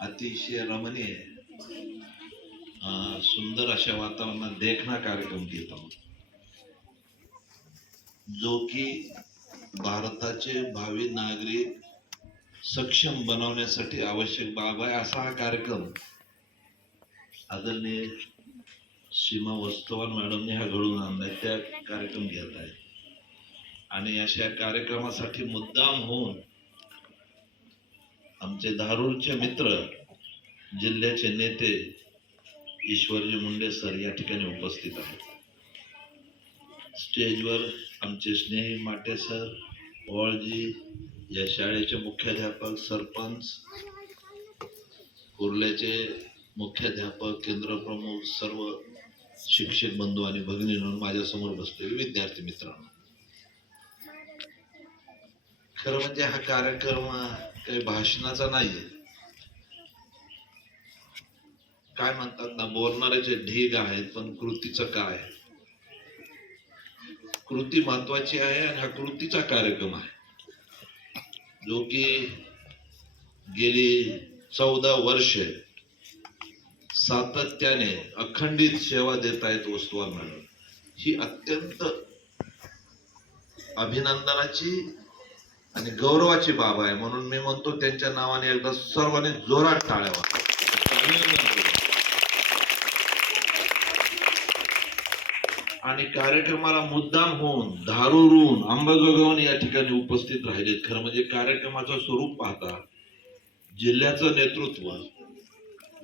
अतिशय रमणीय अं, सुंदर अशा वातावरणात देखना कार्यक्रम घेत आहोत जो की भारताचे भावी नागरिक सक्षम बनवण्यासाठी आवश्यक बाब आहे असा हा कार्यक्रम. आदरणीय सीमा वस्तवान मॅडमने हा घडून आणलाय त्या कार्यक्रम घेत आहे आणि अशा कार्यक्रमासाठी मुद्दाम होऊन आमचे धारूरचे मित्र जिल्ह्याचे नेते ईश्वरजी मुंडे सर या ठिकाणी उपस्थित आहेत. स्टेजवर आमचे स्नेही माटे सर ओळजी या शाळेचे मुख्याध्यापक सरपंच कुर्ल्याचे मुख्याध्यापक केंद्र प्रमुख सर्व शिक्षक बंधू आणि भगिनींनो माझ्यासमोर बसलेले विद्यार्थी मित्रांनो. खरं म्हणजे हा कार्यक्रम काही भाषणाचा नाहीये. काय म्हणतात ना बोलणाऱ्याचे ढीग आहेत पण कृतीचं काय? कृती महत्वाची आहे आणि हा कृतीचा कार्यक्रम आहे. जो की गेली चौदा वर्ष सातत्याने अखंडित सेवा देत आहेत वस्तू ही अत्यंत अभिनंदनाची आणि गौरवाची बाब आहे. म्हणून मी म्हणतो त्यांच्या नावाने एकदा सर्वांनी जोरात टाळ्यावा आणि कार्यक्रमाला मुद्दाम होऊन धारूरून अंबाजोगावून या ठिकाणी उपस्थित राहिलेत. खरं म्हणजे कार्यक्रमाचं स्वरूप पाहता जिल्ह्याचं नेतृत्व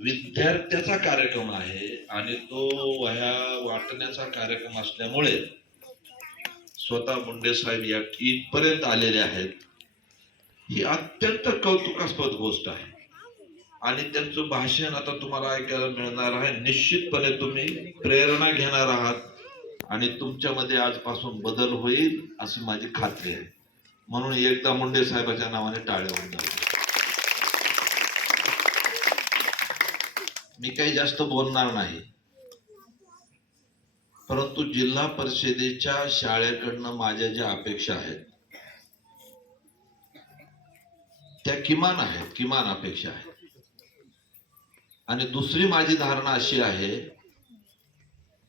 विद्यार्थ्याचा कार्यक्रम आहे आणि तो वह्या वाटण्याचा कार्यक्रम असल्यामुळे स्वतः मुंडे साहेब या इथपर्यंत आलेले आहेत. ही अत्यंत कौतुकास्पद गोष्ट आहे. आणि त्यांचं भाषण आता तुम्हाला ऐकायला मिळणार आहे. निश्चितपणे तुम्ही प्रेरणा घेणार आहात. आणि तुमच्यामध्ये आजपासून बदल होईल अशी माझी खात्री आहे. म्हणून एकदा मुंडे साहेबाच्या नावाने टाळे होऊन जाऊ मी काही जास्त बोलणार नाही. परंतु जिल्हा परिषदेच्या शाळेकडनं माझ्या ज्या अपेक्षा आहेत त्या किमान आहेत किमान अपेक्षा आहेत. आणि दुसरी माझी धारणा अशी आहे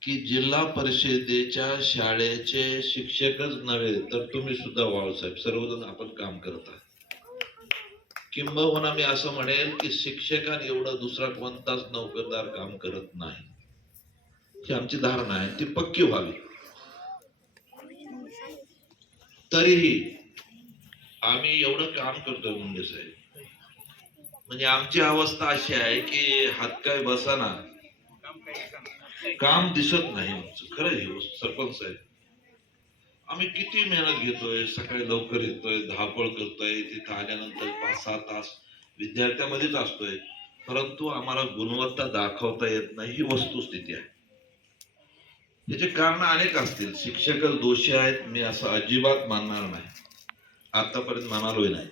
की जिल्हा परिषदेच्या शाळेचे शिक्षकच नव्हे तर तुम्ही सुद्धा वाळूसाहेब सर्वजण आपण काम करत आहात. किंबहुना मी असं म्हणेल की शिक्षकां एवढं दुसरा कोणताच नोकरदार काम करत नाही. ही आमची धारणा आहे. ती पक्की व्हावी. तरीही आम्ही एवढं काम करतोय मुंडे साहेब. म्हणजे आमची अवस्था अशी आहे की हात काय बसाना काम दिसत नाही आमचं. खरं हे हो, सरपंच साहेब. आम्ही किती मेहनत घेतोय सकाळी लवकर येतोय धावपळ करतोय तिथं आल्यानंतर पाच सहा तास विद्यार्थ्यामध्येच असतोय. परंतु आम्हाला गुणवत्ता दाखवता येत नाही ही वस्तुस्थिती आहे. याचे कारण अनेक असतील. शिक्षकच दोषी आहेत. मी असं अजिबात मानणार नाही. आतापर्यंत म्हणालोय नाही.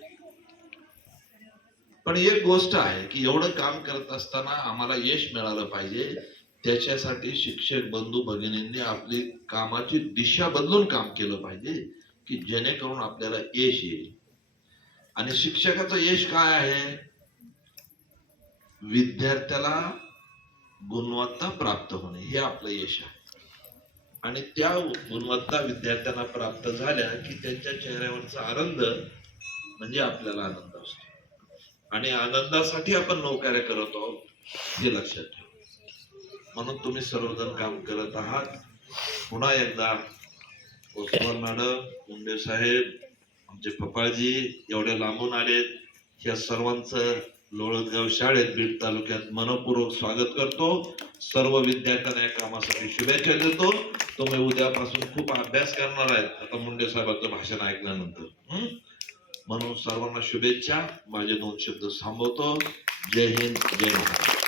पण एक गोष्ट आहे की एवढं काम करत असताना आम्हाला यश मिळालं पाहिजे. त्याच्यासाठी शिक्षक बंधू भगिनींनी आपली कामाची दिशा बदलून काम केलं पाहिजे की जेणेकरून आपल्याला यश येईल. आणि शिक्षकाचं यश काय आहे? विद्यार्थ्याला गुणवत्ता प्राप्त होणे. हे आपलं यश आहे. आणि त्या गुणवत्ता विद्यार्थ्यांना प्राप्त झाल्या की त्यांच्या चेहऱ्यावरचा आनंद म्हणजे आपल्याला आनंद असतो. आणि आनंदासाठी आपण नौकऱ्या करत आहोत हे लक्षात ठेवा. म्हणून तुम्ही सर्वजण काम करत आहात. पुन्हा एकदा ओस्मान मॅडम मुंडे साहेब आमचे पप्पाजी एवढ्या लांबून आलेत. या सर्वांचं लोळदगाव शाळेत बीड तालुक्यात मनपूर्वक स्वागत करतो. सर्व विद्यार्थ्यांना या कामासाठी शुभेच्छा देतो. तुम्ही उद्यापासून खूप अभ्यास करणार आहेत. आता मुंडे साहेबांचं भाषण ऐकल्यानंतर. म्हणून सर्वांना शुभेच्छा. माझे दोन शब्द थांबवतो. जय हिंद जय महाराष्ट्र.